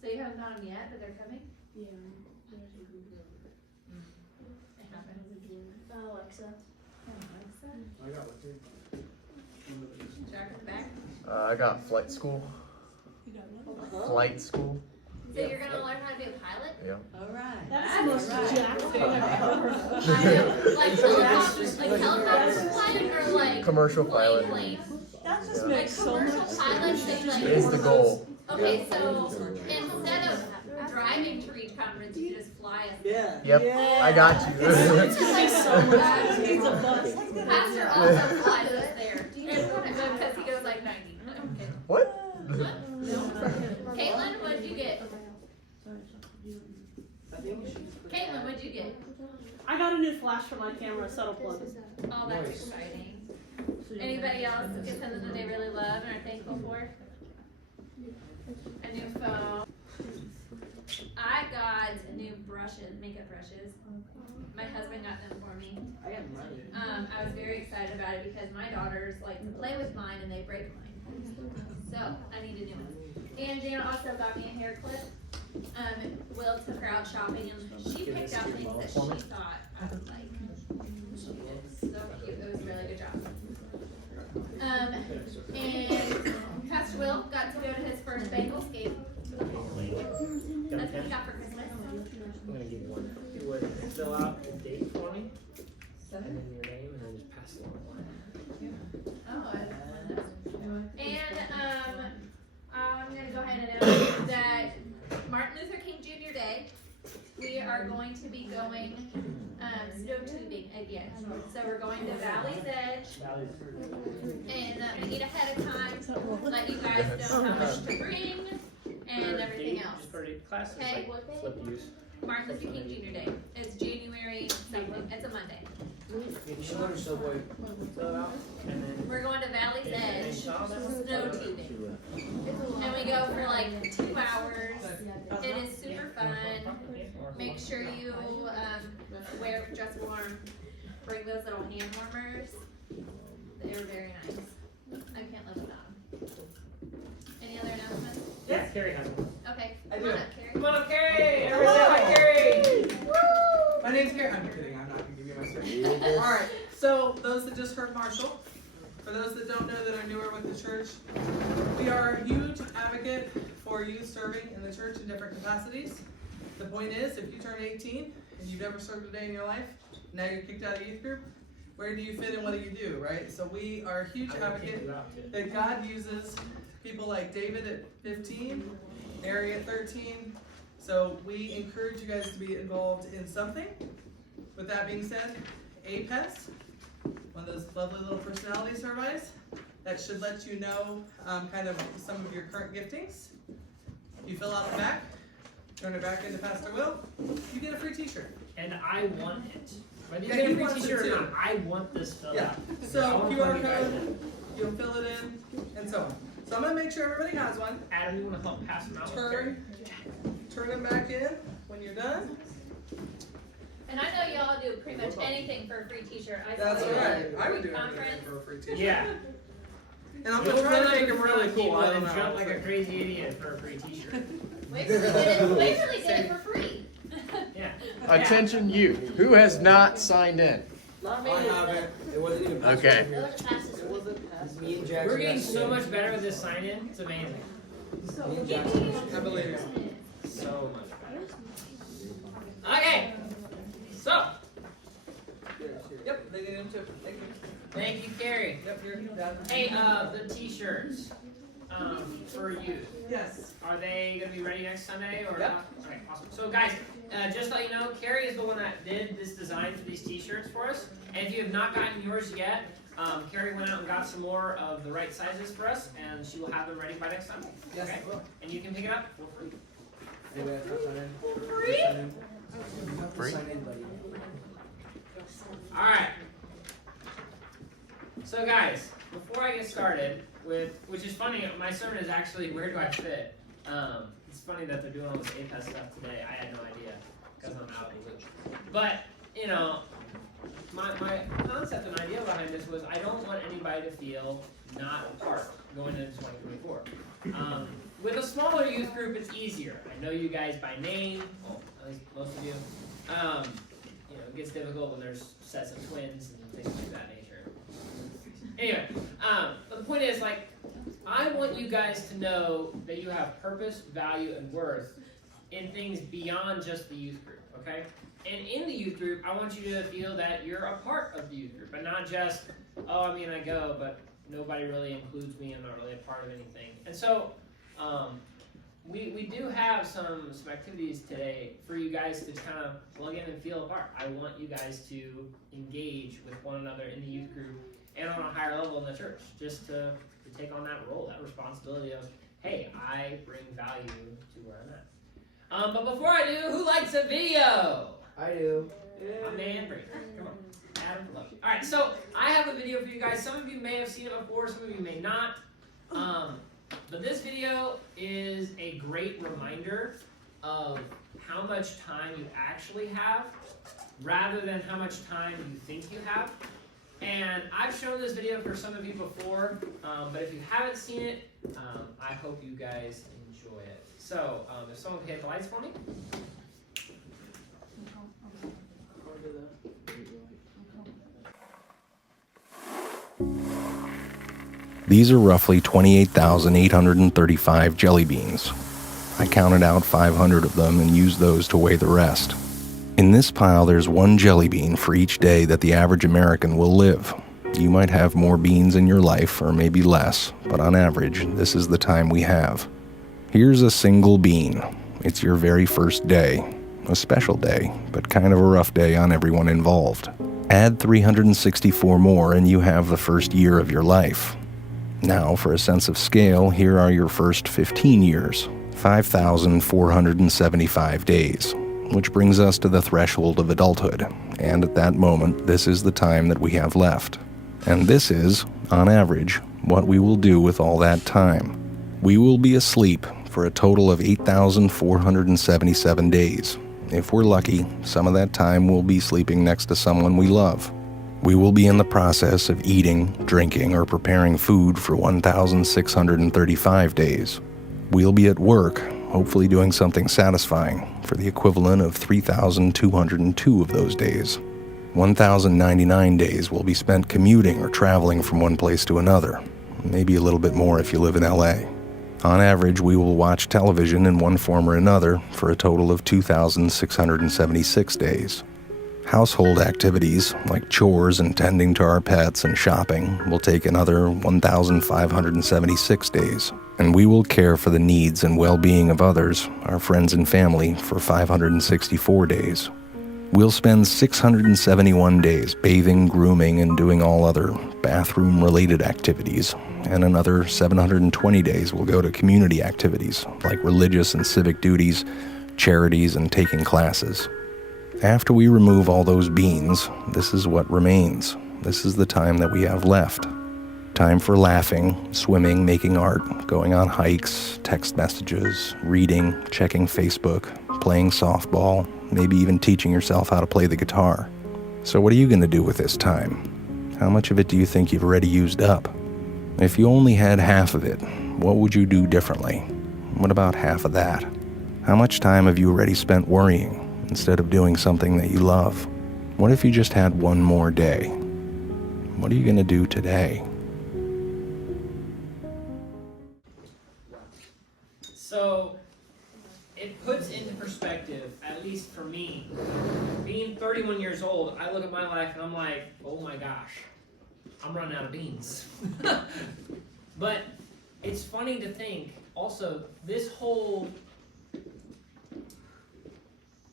So you haven't found them yet, but they're coming? Yeah. It happens. Alexa. I got one too. Jack in the back? I got flight school. You got one? Flight school. So you're gonna learn how to be a pilot? Yeah. Alright. That's the most Jack thing I've ever heard. Like helicopter pilot or like Commercial pilot. plane? That just Yeah. Like makes so much commercial sense. pilots, they like. Is the goal. Okay, so instead of driving to reach conference, you just fly us. Yeah. Yep. I got you. It's like so much. It's a bus. Pastor also flies us there. Because he goes like 90. No, I'm kidding. What? Caitlin, what'd you get? Caitlin, what'd you get? I got a new flash for my camera, subtle plug. Oh, that's exciting. Anybody else get something that they really love and are thankful for? A new phone. I got new brushes, makeup brushes. My husband got them for me. I got money. I was very excited about it because my daughters like to play with mine and they break mine. So I need a new one. And Jana also got me a hair clip. Will took her out shopping and she picked out things that she thought I would like. So cute. It was a really good job. And Pastor Will got to go to his first Bengals game. That's what he got for Christmas. I'm gonna give you one. You would fill out a date for me, and then your name, and then just pass it along. Oh, and I'm gonna go ahead and announce that Martin Luther King Jr. Day, we are going to be going snow tubing again. So we're going to Valley's Edge, and we eat ahead of time, let you guys know how much to bring and everything else. Just for classes, Okay. like flip use. Martin Luther King Jr. Day. It's January something. It's a Monday. You should go to Subway. Fill it out, and then. We're going to Valley's Edge, snow tubing. And we go for like 2 hours. It is super fun. Make sure you dress warm. Bring those little hand warmers. They're very nice. I can't live without them. Any other announcements? Yeah, Carrie has one. Okay, I come do. on up, Carrie. Come on up, Carrie! Everybody say hi, Carrie! My name's Carrie. I'm kidding. I'm not going to give you my story. Alright, so those that just heard Marshall, for those that don't know that are newer with the church, we are a huge advocate for youth serving in the church in different capacities. The point is, if you turn 18 and you've never served a day in your life, now you're kicked out of youth group, where do you fit and what do you do, right? So we are a huge advocate that God uses people like David at 15, Mary at 13. So we encourage you guys to be involved in something. With that being said, APES, one of those lovely little personality surveys, that should let you know kind of some of your current giftings. You fill out the back, turn it back into Pastor Will, you get a free t-shirt. And I want it. Whether you Yeah, get he a free wants it t-shirt or too. not, I want this filled Yeah. out. I So wanna QR plug you guys code, in. you'll fill it in, and so on. So I'm gonna make sure everybody has one. Adam, you wanna help pass them out? Carrie? Turn them back in when you're done. And I know y'all do pretty much anything for a free t-shirt. I That's saw you right. at I would do conference. anything for a free t-shirt. Yeah. And I'm gonna try to make them really cool. I And don't jump know. like a crazy idiot for a free t-shirt. Waverly did it for free. Yeah. Attention you, who has not signed in? Not me. I haven't. It wasn't even passed. Okay. It wasn't past me and Jackson. We're getting so yesterday. much better with this sign-in. It's amazing. Me and Jackson. I believe you. So much better. Okay. So, Yep, they need them too. Thank you. thank you, Carrie. Yep, you're done. Hey, the t-shirts for youth. Yes. Are they gonna be ready next Sunday or Yep. not? Okay, awesome. So guys, just to let you know, Carrie is the one that did this design for these t-shirts for us. And if you have not gotten yours yet, Carrie went out and got some more of the right sizes for us, and she will have them ready by next Sunday. Yes, Okay? I will. And you can pick it up for free. Anybody have to sign in? Free? Sign in. You have to Free? sign in, buddy. All right. So guys, before I get started with, which is funny, my sermon is actually where do I fit? It's funny that they're doing all this APES stuff today. I had no idea because I'm out of the loop. But you know, my concept and idea behind this was I don't want anybody to feel not a part going into 2024. With a smaller youth group, it's easier. I know you guys by name, well, at least most of you. You know, it gets difficult when there's sets of twins and things of that nature. Anyway, but the point is, like, I want you guys to know that you have purpose, value, and worth in things beyond just the youth group, okay? And in the youth group, I want you to feel that you're a part of the youth group, and not just, oh, I mean, I go, but nobody really includes me, I'm not really a part of anything. And so, we do have some activities today for you guys to kind of plug in and feel a part. I want you guys to engage with one another in the youth group and on a higher level in the church, just to take on that role, that responsibility of, hey, I bring value to where I'm at. But before I do, who likes a video? I do. My man, Brady. Come on. Adam, love you. Alright, so I have a video for you guys. Some of you may have seen it before, some of you may not. But this video is a great reminder of how much time you actually have rather than how much time you think you have. And I've shown this video for some of you before, but if you haven't seen it, I hope you guys enjoy it. So, if someone can hit the lights for me. These are roughly 28,835 jelly beans. I counted out 500 of them and used those to weigh the rest. In this pile, there's one jelly bean for each day that the average American will live. You might have more beans in your life, or maybe less, but on average, this is the time we have. Here's a single bean. It's your very first day. A special day, but kind of a rough day on everyone involved. Add 364 more and you have the first year of your life. Now, for a sense of scale, here are your first 15 years, 5,475 days, which brings us to the threshold of adulthood, and at that moment, this is the time that we have left. And this is, on average, what we will do with all that time. We will be asleep for a total of 8,477 days. If we're lucky, some of that time we'll be sleeping next to someone we love. We will be in the process of eating, drinking, or preparing food for 1,635 days. We'll be at work, hopefully doing something satisfying, for the equivalent of 3,202 of those days. 1,099 days will be spent commuting or traveling from one place to another, maybe a little bit more if you live in LA. On average, we will watch television in one form or another for a total of 2,676 days. Household activities, like chores and tending to our pets and shopping, will take another 1,576 days. And we will care for the needs and well-being of others, our friends and family, for 564 days. We'll spend 671 days bathing, grooming, and doing all other bathroom-related activities, and another 720 days will go to community activities, like religious and civic duties, charities, and taking classes. After we remove all those beans, this is what remains. This is the time that we have left. Time for laughing, swimming, making art, going on hikes, text messages, reading, checking Facebook, playing softball, maybe even teaching yourself how to play the guitar. So what are you going to do with this time? How much of it do you think you've already used up? If you only had half of it, what would you do differently? What about half of that? How much time have you already spent worrying instead of doing something that you love? What if you just had one more day? What are you going to do today? So, it puts into perspective, at least for me, being 31 years old, I look at my life and I'm like, oh my gosh, I'm running out of beans. But it's funny to think, also, this whole,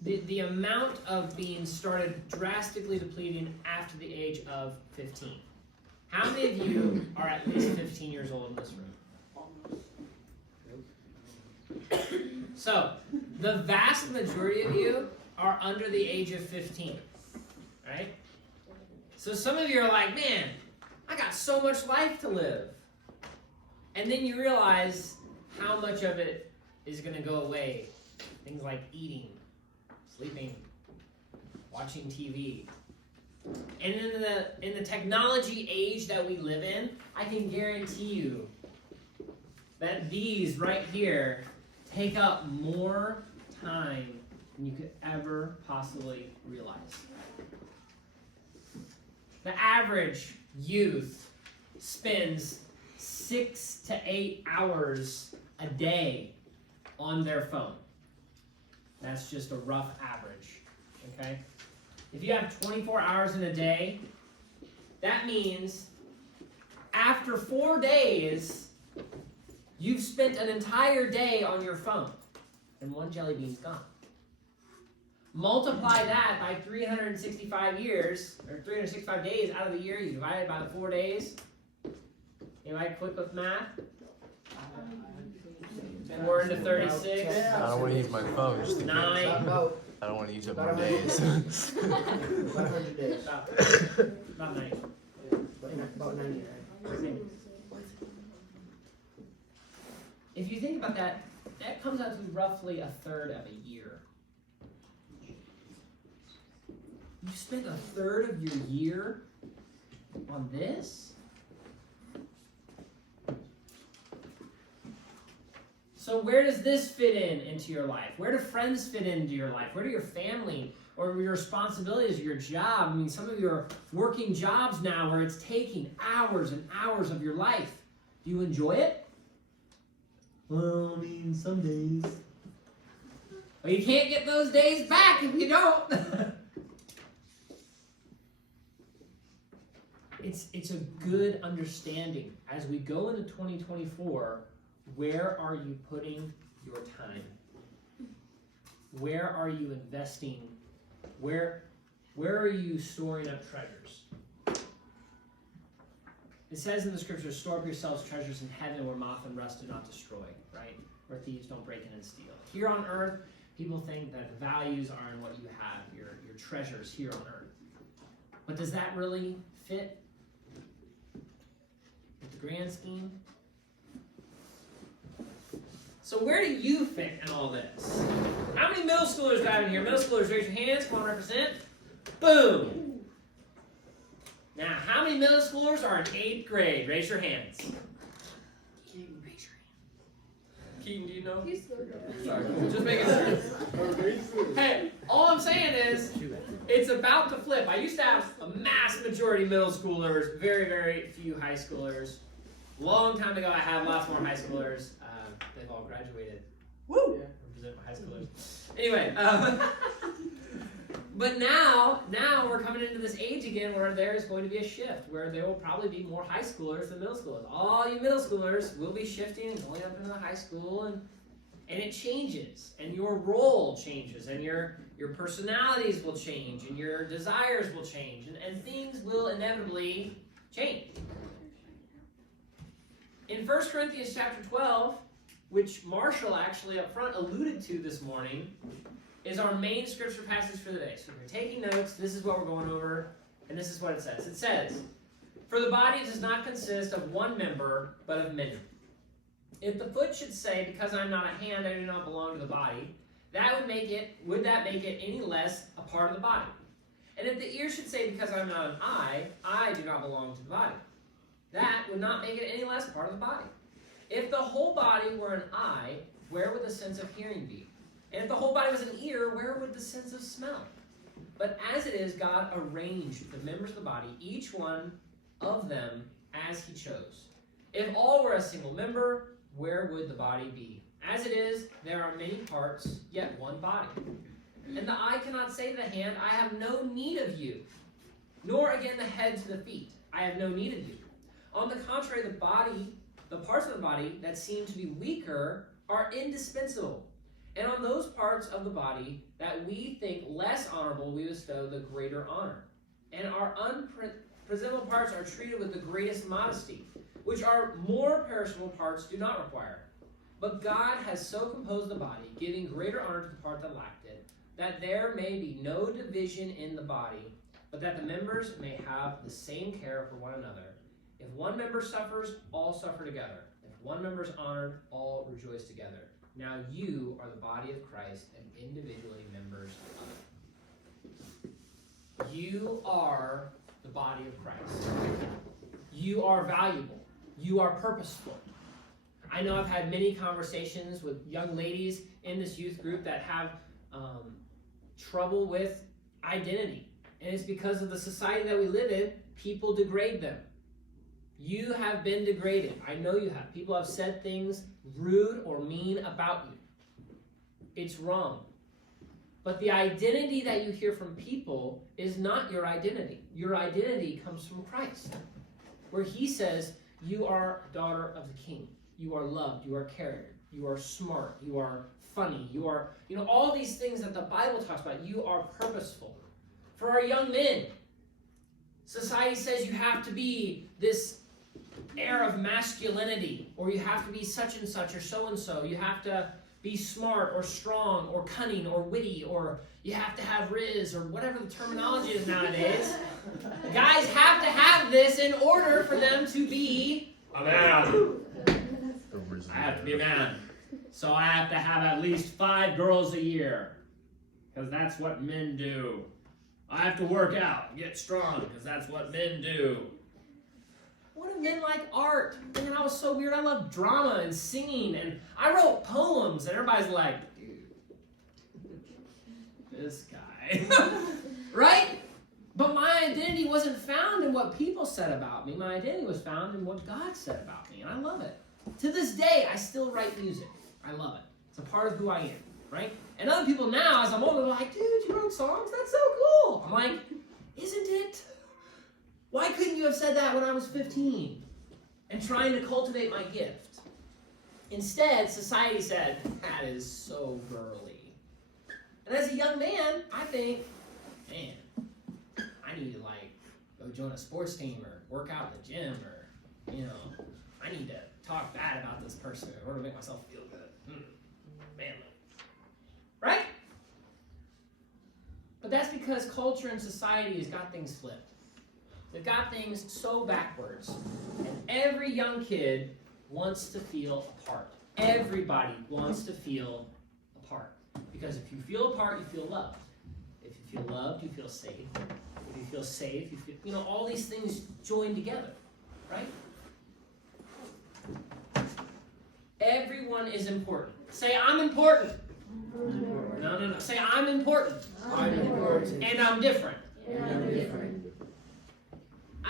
the amount of beans started drastically depleting after the age of 15. How many of you are at least 15 years old in this room? So, the vast majority of you are under the age of 15, right? So some of you are like, man, I got so much life to live. And then you realize how much of it is going to go away. Things like eating, sleeping, watching TV. And in the technology age that we live in, I can guarantee you that these right here take up more time than you could ever possibly realize. The average youth spends 6 to 8 hours a day on their phone. That's just a rough average, okay? If you have 24 hours in a day, that means after 4 days, you've spent an entire day on your phone, and one jelly bean's gone. Multiply that by 365 years, or 365 days out of the year, you divide it by the 4 days. Anybody quick with math? 4 into 36. I don't want to use my phone. Just in case. 9. I don't want to use up more days. About 100 days. About 9. About 99. If you think about that, that comes out to roughly a third of a year. You spent a third of your year on this? So where does this fit into your life? Where do friends fit into your life? Where do your family or your responsibilities, your job? I mean, some of you are working jobs now where it's taking hours and hours of your life. Do you enjoy it? Well, I mean, some days. Well, you can't get those days back if you don't. It's a good understanding as we go into 2024. Where are you putting your time? Where are you investing? Where are you storing up treasures? It says in the scripture, store up yourselves treasures in heaven where moth and rust do not destroy, right? Where thieves don't break in and steal. Here on earth, people think that the values are in what you have, your treasures here on earth. But does that really fit with the grand scheme? So where do you fit in all this? How many middle schoolers do I have in here? Middle schoolers, raise your hands. Come on, represent. Boom. Now, how many middle schoolers are in 8th grade? Raise your hands. Keaton, raise your hand. Keaton, do you know? Sorry, just making sure. Hey, all I'm saying is, it's about to flip. I used to have a mass majority middle schoolers, very, very few high schoolers. Long time ago, I had lots more high schoolers. They've all graduated. Woo! Represent my high schoolers. Anyway, but now we're coming into this age again where there is going to be a shift, where there will probably be more high schoolers than middle schoolers. All you middle schoolers will be shifting and going up into the high school, and it changes, and your role changes, and your personalities will change, and your desires will change, and things will inevitably change. In 1 Corinthians chapter 12, which Marshall actually up front alluded to this morning, is our main scripture passage for the day. So if you're taking notes, this is what we're going over, and this is what it says. It says, "For the body does not consist of one member, but of many. If the foot should say, because I'm not a hand, I do not belong to the body, would that make it any less a part of the body? And if the ear should say, because I'm not an eye, I do not belong to the body, that would not make it any less a part of the body. If the whole body were an eye, where would the sense of hearing be? And if the whole body was an ear, where would the sense of smell? But as it is, God arranged the members of the body, each one of them as he chose. If all were a single member, where would the body be? As it is, there are many parts, yet one body. And the eye cannot say to the hand, I have no need of you. Nor again the head to the feet, I have no need of you. On the contrary, the parts of the body that seem to be weaker are indispensable. And on those parts of the body that we think less honorable, we bestow the greater honor. And our unpresentable parts are treated with the greatest modesty, which our more perishable parts do not require. But God has so composed the body, giving greater honor to the part that lacked it, that there may be no division in the body, but that the members may have the same care for one another. If one member suffers, all suffer together. If one member is honored, all rejoice together. Now you are the body of Christ and individually members of it." You are the body of Christ. You are valuable. You are purposeful. I know I've had many conversations with young ladies in this youth group that have trouble with identity. And it's because of the society that we live in, people degrade them. You have been degraded. I know you have. People have said things rude or mean about you. It's wrong. But the identity that you hear from people is not your identity. Your identity comes from Christ, where he says, you are a daughter of the King. You are loved. You are cared. You are smart. You are funny. You are, all these things that the Bible talks about. You are purposeful. For our young men, society says you have to be this air of masculinity, or you have to be such and such or so and so. You have to be smart or strong or cunning or witty, or you have to have riz, or whatever the terminology is nowadays. Guys have to have this in order for them to be a man. I have to be a man. So I have to have at least 5 girls a year, because that's what men do. I have to work out, get strong, because that's what men do. What do men like art? Man, I was so weird. I love drama and singing, and I wrote poems, and everybody's like, dude, this guy. Right? But my identity wasn't found in what people said about me. My identity was found in what God said about me, and I love it. To this day, I still write music. I love it. It's a part of who I am, right? And other people now, as I'm older, they're like, dude, you wrote songs? That's so cool. I'm like, isn't it? Why couldn't you have said that when I was 15 and trying to cultivate my gift? Instead, society said, that is so girly. And as a young man, I think, man, I need to go join a sports team or work out in the gym, or, I need to talk bad about this person in order to make myself feel good. Manly. Right? But that's because culture and society has got things flipped. They've got things so backwards. And every young kid wants to feel a part. Everybody wants to feel a part. Because if you feel a part, you feel loved. If you feel loved, you feel safe. If you feel safe, you feel, all these things join together, right? Everyone is important. Say, I'm important. No. Say, I'm important. I'm important. And I'm different. And I'm different.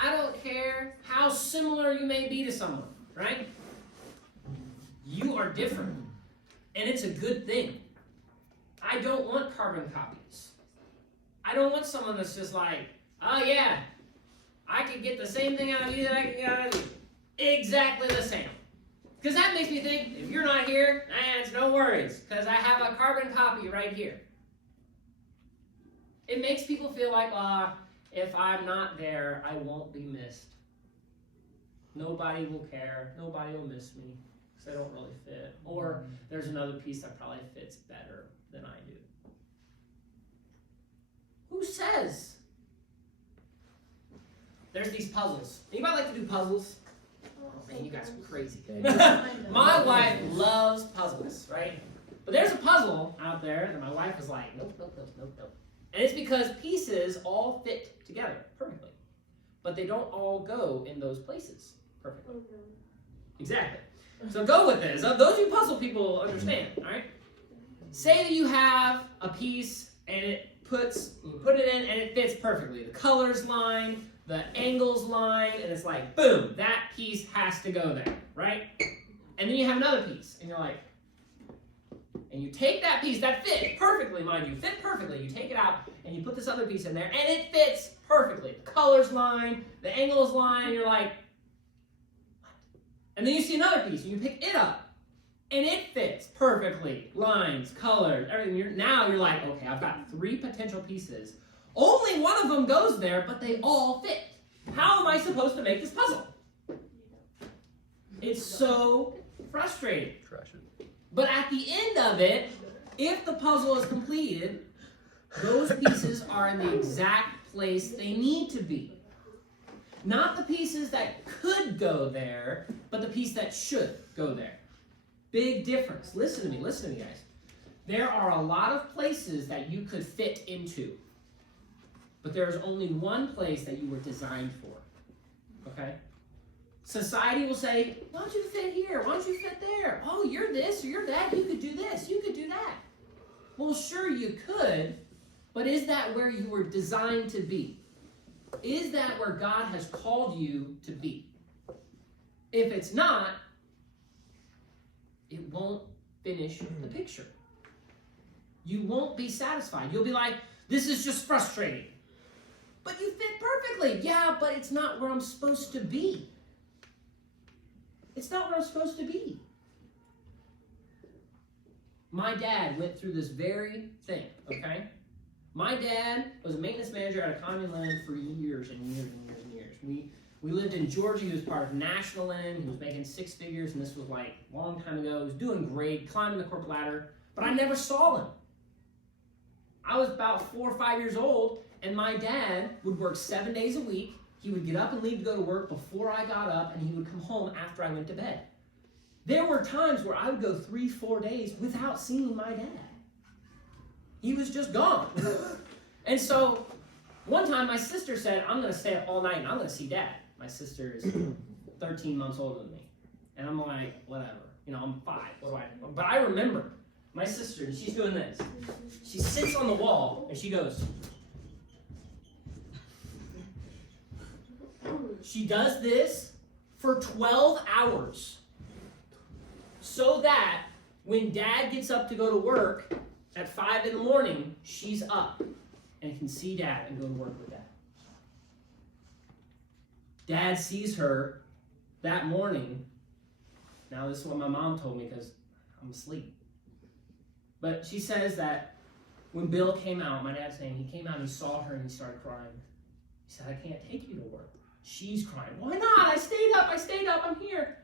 I don't care how similar you may be to someone, right? You are different. And it's a good thing. I don't want carbon copies. I don't want someone that's just like, oh yeah, I could get the same thing out of you that I can get out of you. Exactly the same. Because that makes me think, if you're not here, it's no worries, because I have a carbon copy right here. It makes people feel like, if I'm not there, I won't be missed. Nobody will care. Nobody will miss me, because I don't really fit. Or there's another piece that probably fits better than I do. Who says? There's these puzzles. Anybody like to do puzzles? Oh man, you guys are crazy. My wife loves puzzles, right? But there's a puzzle out there that my wife is like, nope. And it's because pieces all fit together perfectly. But they don't all go in those places perfectly. Exactly. So go with this. Those of you puzzle people understand, all right? Say that you have a piece and you put it in and it fits perfectly. The colors line, the angles line, and it's like, boom, that piece has to go there, right? And then you have another piece, and you're like, and you take that piece that fit perfectly, mind you, fit perfectly, you take it out, and you put this other piece in there, and it fits perfectly. The colors line, the angles line, and you're like, what? And then you see another piece, and you pick it up, and it fits perfectly. Lines, colors, everything. Now you're like, okay, I've got 3 potential pieces. Only one of them goes there, but they all fit. How am I supposed to make this puzzle? It's so frustrating. But at the end of it, if the puzzle is completed, those pieces are in the exact place they need to be. Not the pieces that could go there, but the piece that should go there. Big difference. Listen to me, guys. There are a lot of places that you could fit into. but there is only one place that you were designed for. Okay? Society will say, why don't you fit here? Why don't you fit there? Oh, you're this or you're that. You could do this. You could do that. Well, sure you could, but is that where you were designed to be? Is that where God has called you to be? If it's not, it won't finish the picture. You won't be satisfied. You'll be like, this is just frustrating. But you fit perfectly. Yeah, but it's not where I'm supposed to be. It's not where I'm supposed to be. My dad went through this very thing, okay? My dad was a maintenance manager at a common land for years and years and years and years. We lived in Georgia. He was part of National Land. He was making 6 figures, and this was like a long time ago. He was doing great, climbing the corporate ladder, but I never saw him. I was about 4 or 5 years old, and my dad would work 7 days a week. He would get up and leave to go to work before I got up, and he would come home after I went to bed. There were times where I would go 3-4 days without seeing my dad. He was just gone. And so one time my sister said, I'm going to stay up all night and I'm going to see Dad. My sister is 13 months older than me. And I'm like, whatever. You know, I'm 5. What do I do? But I remember my sister, and she's doing this. She sits on the wall and she goes. She does this for 12 hours. So that when Dad gets up to go to work at 5 in the morning, she's up and can see Dad and go to work with Dad. Dad sees her that morning. Now this is what my mom told me because I'm asleep. But she says that when Bill came out, my dad's saying he came out and he saw her and he started crying. He said, I can't take you to work. She's crying. Why not? I stayed up, I'm here.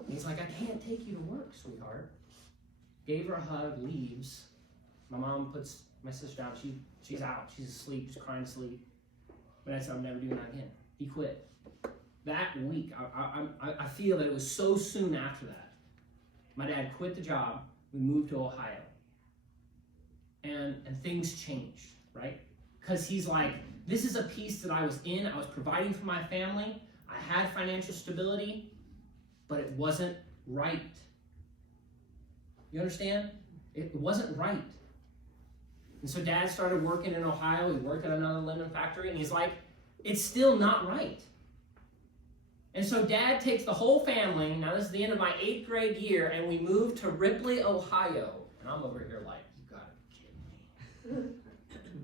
And he's like, I can't take you to work, sweetheart. Gave her a hug, leaves. My mom puts my sister down. She's out. She's asleep. She's crying to sleep. But I said, I'm never doing that again. He quit. That week, I feel that it was so soon after that. My dad quit the job. We moved to Ohio. And things changed, right? Because he's like, this is a piece that I was in. I was providing for my family. I had financial stability, but it wasn't right. You understand? It wasn't right. And so Dad started working in Ohio. He worked at another lemon factory, and he's like, it's still not right. And so Dad takes the whole family, now this is the end of my 8th grade year, and we moved to Ripley, Ohio. And I'm over here like, you gotta be kidding me.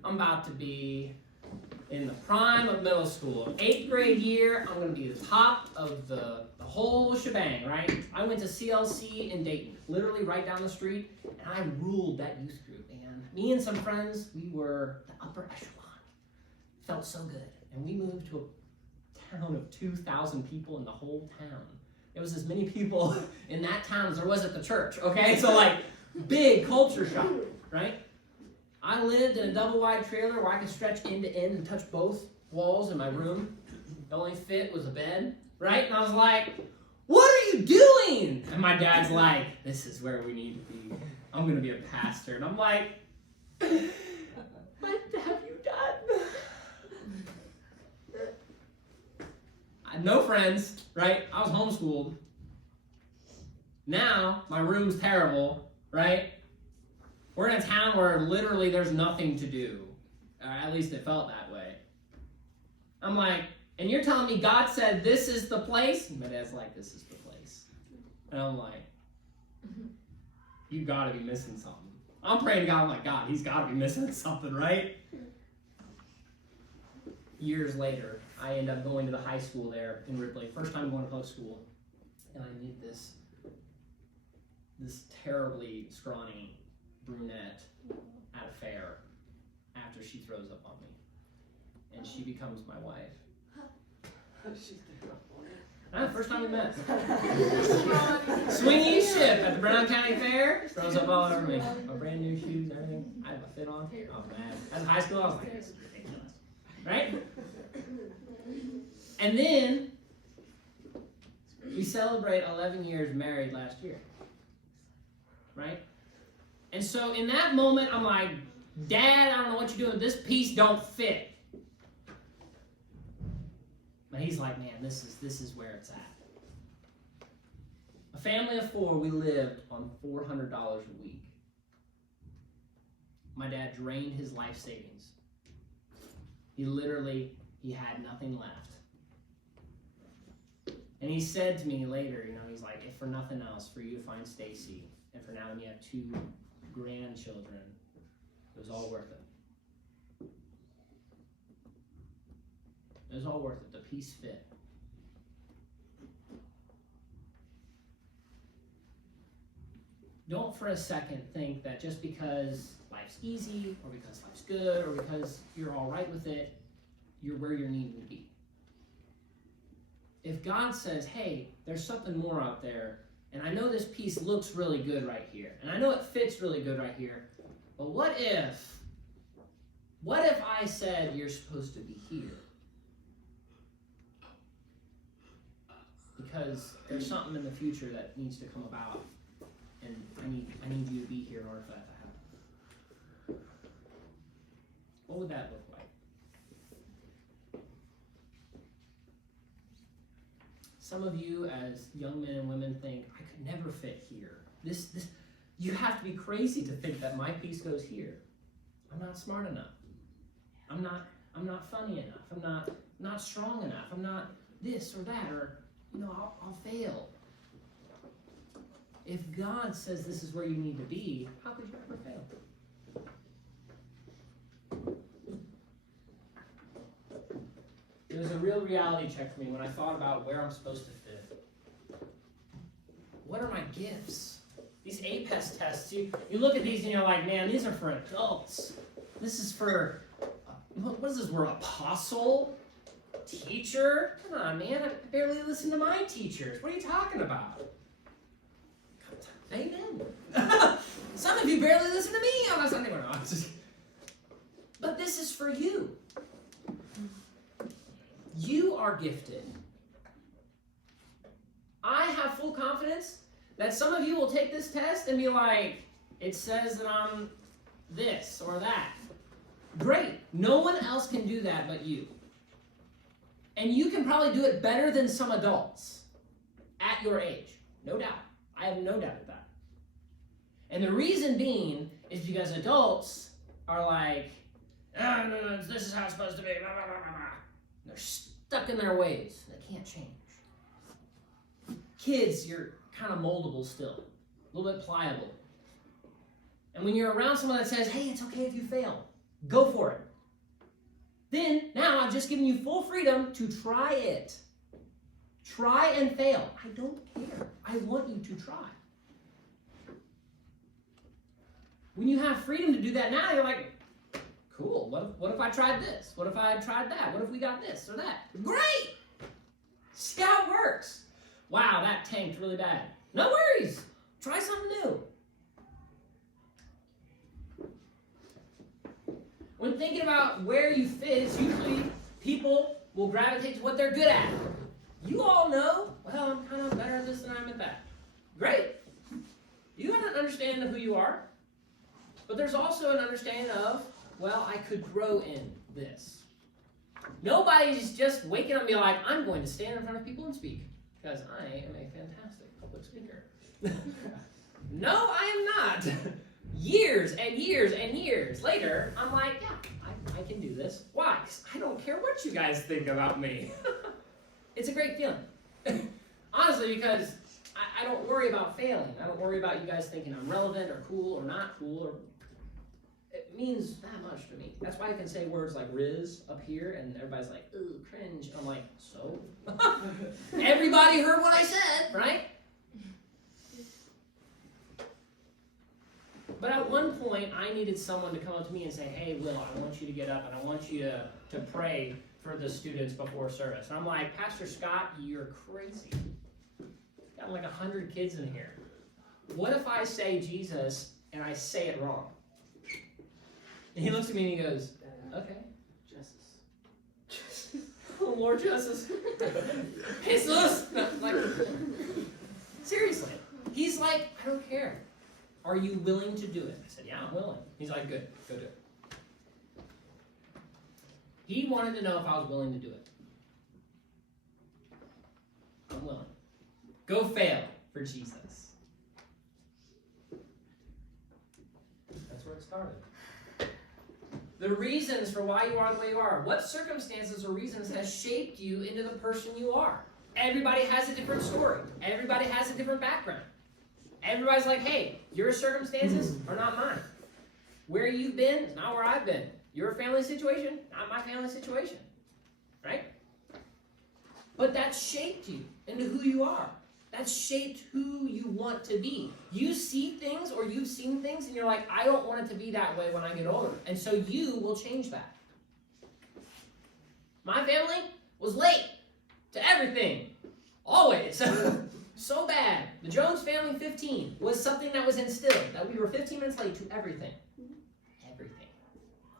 I'm about to be in the prime of middle school. 8th grade year, I'm gonna be the top of the whole shebang, right? I went to CLC in Dayton, literally right down the street, and I ruled that youth group, man. Me and some friends, we were the upper echelon. Felt so good. And we moved to a town of 2,000 people in the whole town. There was as many people in that town as there was at the church, okay? So like, big culture shock, right? I lived in a double wide trailer where I could stretch end to end and touch both walls in my room. The only fit was a bed, right? And I was like, what are you doing? And my dad's like, this is where we need to be. I'm gonna be a pastor. And I'm like, what have you done? I had no friends, right? I was homeschooled. Now, my room's terrible, right? We're in a town where literally there's nothing to do. Or at least it felt that way. I'm like, and you're telling me God said this is the place? And my dad's like, this is the place. And I'm like, you gotta be missing something. I'm praying to God, I'm like, God, he's gotta be missing something, right? Years later, I end up going to the high school there in Ripley. First time going to public school. And I meet this terribly scrawny brunette at a fair after she throws up on me. And she becomes my wife. First time we met. Swinging ship at the Brown County Fair. Throws up all over me. My brand new shoes, everything. I have a fit on. Oh man. As high school, I was like, this is ridiculous. Right? And then we celebrate 11 years married last year. Right? And so in that moment, I'm like, Dad, I don't know what you're doing. This piece don't fit. But he's like, man, this is where it's at. A family of 4, we lived on $400 a week. My dad drained his life savings. He had nothing left. And he said to me later, he's like, if for nothing else, for you to find Stacy, and for now when you have 2 grandchildren, it was all worth it. It was all worth it. The piece fit. Don't for a second think that just because life's easy, or because life's good, or because you're all right with it, you're where you're needing to be. If God says, hey, there's something more out there, and I know this piece looks really good right here, and I know it fits really good right here, but what if I said you're supposed to be here? Because there's something in the future that needs to come about, and I need you to be here in order for that to happen. What would that look like? Some of you as young men and women think, I could never fit here. You have to be crazy to think that my piece goes here. I'm not smart enough. I'm not funny enough. I'm not strong enough. I'm not this or that, or I'll fail. If God says this is where you need to be, how could you ever fail? It was a real reality check for me when I thought about where I'm supposed to fit. What are my gifts? These APES tests, you look at these and you're like, man, these are for adults. This is for, what is this word, apostle? Teacher? Come on, man, I barely listen to my teachers. What are you talking about? Amen. Some of you barely listen to me on a Sunday morning. But this is for you. You are gifted. I have full confidence that some of you will take this test and be like, it says that I'm this or that. Great. No one else can do that but you. And you can probably do it better than some adults at your age. No doubt. I have no doubt of that. And the reason being is because adults are like, oh, no, this is how it's supposed to be. Blah, blah, blah, blah. They're stuck in their ways. They can't change. Kids, you're kind of moldable still, a little bit pliable. And when you're around someone that says, hey, it's okay if you fail, go for it. Then, now I've just given you full freedom to try it. Try and fail. I don't care. I want you to try. When you have freedom to do that now, you're like, cool, what if I tried this? What if I tried that? What if we got this or that? Great! See how it works. Wow, that tanked really bad. No worries. Try something new. When thinking about where you fit, it's usually people will gravitate to what they're good at. You all know, well, I'm kind of better at this than I'm at that. Great. You have an understanding of who you are, but there's also an understanding of, well, I could grow in this. Nobody's just waking up and be like, I'm going to stand in front of people and speak, because I am a fantastic public speaker. No, I am not. Years and years and years later, I'm like, yeah, I can do this. Why? 'Cause I don't care what you guys think about me. It's a great feeling. Honestly, because I don't worry about failing. I don't worry about you guys thinking I'm relevant or cool or not cool. Or it means that much to me. That's why I can say words like Riz up here, and everybody's like, ooh, cringe. I'm like, so? Everybody heard what I said, right? But at one point, I needed someone to come up to me and say, hey, Will, I want you to get up, and I want you to pray for the students before service. And I'm like, Pastor Scott, you're crazy. Got like 100 kids in here. What if I say Jesus and I say it wrong? And he looks at me and he goes, okay. Jesus. Oh, Lord Jesus. Jesus. No, like, seriously. He's like, I don't care. Are you willing to do it? I said, yeah, I'm willing. He's like, good, go do it. He wanted to know if I was willing to do it. I'm willing. Go fail for Jesus. That's where it started. The reasons for why you are the way you are. What circumstances or reasons has shaped you into the person you are? Everybody has a different story. Everybody has a different background. Everybody's like, hey, your circumstances are not mine. Where you've been is not where I've been. Your family situation, not my family situation. Right? But that's shaped you into who you are. That's shaped who you want to be. You see things or you've seen things and you're like, I don't want it to be that way when I get older. And so you will change that. My family was late to everything. Always. So bad. The Jones family 15 was something that was instilled, that we were 15 minutes late to everything. Everything.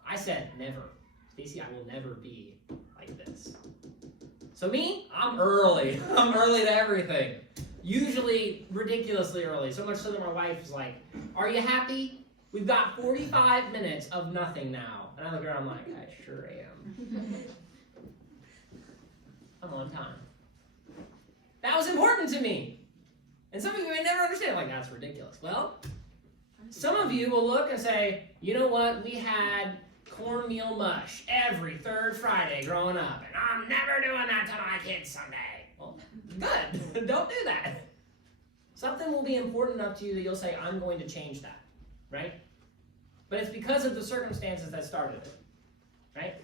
I said, never. Stacy, I will never be like this. So me, I'm early. I'm early to everything. Usually ridiculously early. So much so that my wife is like, are you happy? We've got 45 minutes of nothing now. And I look around, I'm like, I sure am. I'm on time. That was important to me. And some of you may never understand, like, that's ridiculous. Well, some of you will look and say, you know what, we had cornmeal mush every third Friday growing up, and I'm never doing that to my kids someday. Well, good. Don't do that. Something will be important enough to you that you'll say, I'm going to change that, right? But it's because of the circumstances that started it, right?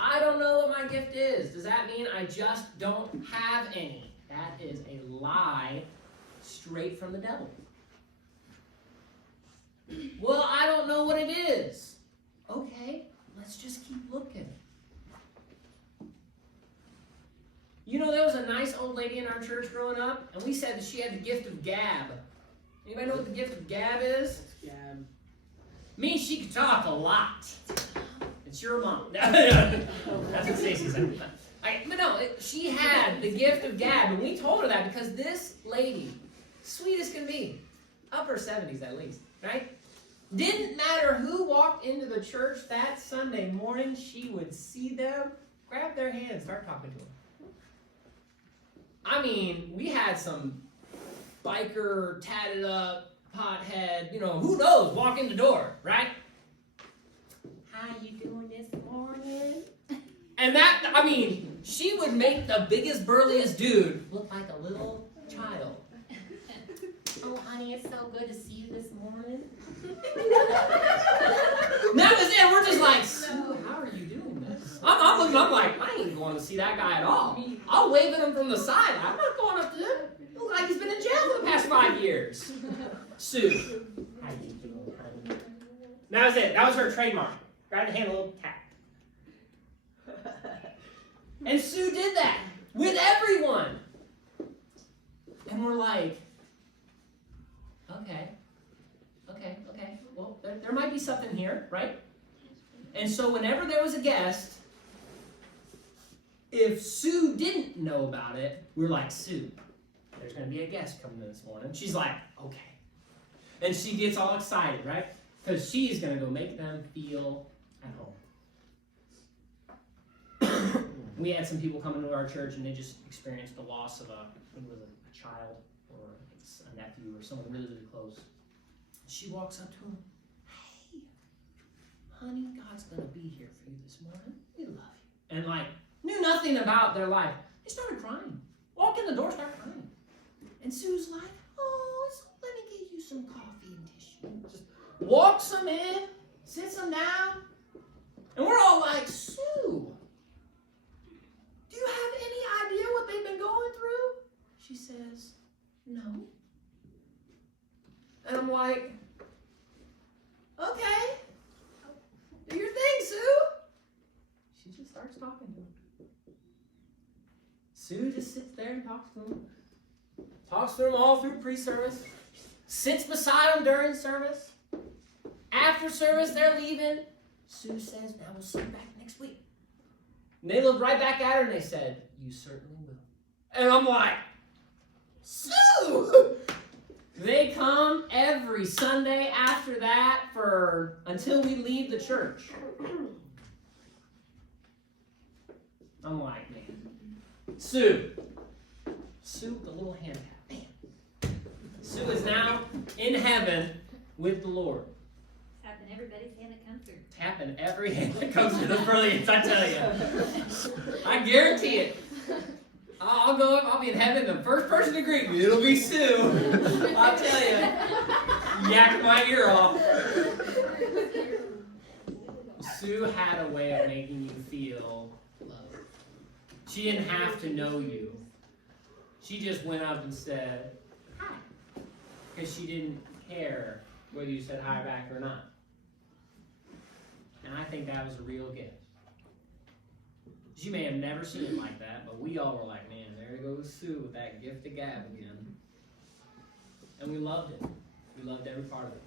I don't know what my gift is. Does that mean I just don't have any? That is a lie straight from the devil. Well, I don't know what it is. Okay, let's just keep looking. You know, there was a nice old lady in our church growing up, and we said that she had the gift of gab. Anybody know what the gift of gab is? Gab. Means she could talk a lot. It's your mom. That's what Stacey said. But no, she had the gift of gab, and we told her that because this lady, sweet as can be, upper 70s at least, right? Didn't matter who walked into the church that Sunday morning, she would see them, grab their hand, and start talking to them. I mean, we had some biker, tatted up, pothead, who knows, walk in the door, right? How you doing this morning? And she would make the biggest, burliest dude look like a little child. Oh, honey, it's so good to see you this morning. That was it. We're just like, Sue, how are you doing this? I'm looking, I'm like, I ain't going to see that guy at all. I'll wave at him from the side. I'm not going up to him. He looks like he's been in jail for the past 5 years. Sue, how you doing, honey? That was it. That was her trademark. Grab the hand, a little cat. And Sue did that with everyone. And we're like, okay. Well, there might be something here, right? And so whenever there was a guest, if Sue didn't know about it, we're like, Sue, there's going to be a guest coming in this morning. She's like, okay. And she gets all excited, right? Because she's going to go make them feel at home. We had some people come into our church and they just experienced the loss of a child or a nephew or someone really, really close. She walks up to him. Hey, honey, God's going to be here for you this morning. We love you. And knew nothing about their life. They started crying. Walked in the door, started crying. And Sue's like, oh, let me get you some coffee and tissue. Just walks them in, sits them down. And we're all like, Sue, do you have any idea what they've been going through? She says, no. And I'm like, okay, do your thing, Sue. She just starts talking to him. Sue just sits there and talks to him. Talks to him all through pre-service. Sits beside him during service. After service, they're leaving. Sue says, now we'll see you back next week. And they looked right back at her and they said, you certainly will. And I'm like, Sue! They come every Sunday after that until we leave the church. I'm like, man. Sue, the little hand tap, man. Sue is now in heaven with the Lord. Tapping everybody's hand that comes through. Tapping every hand that comes to the brilliance, I tell you. I guarantee it. I'll go up, I'll be in heaven, the first person to greet me, it'll be Sue. I'll tell you. Yak my ear off. Sue had a way of making you feel loved. She didn't have to know you. She just went up and said, hi. Because she didn't care whether you said hi back or not. And I think that was a real gift. You may have never seen it like that, but we all were like, man, there goes Sue with that gift of gab again. And we loved it. We loved every part of it.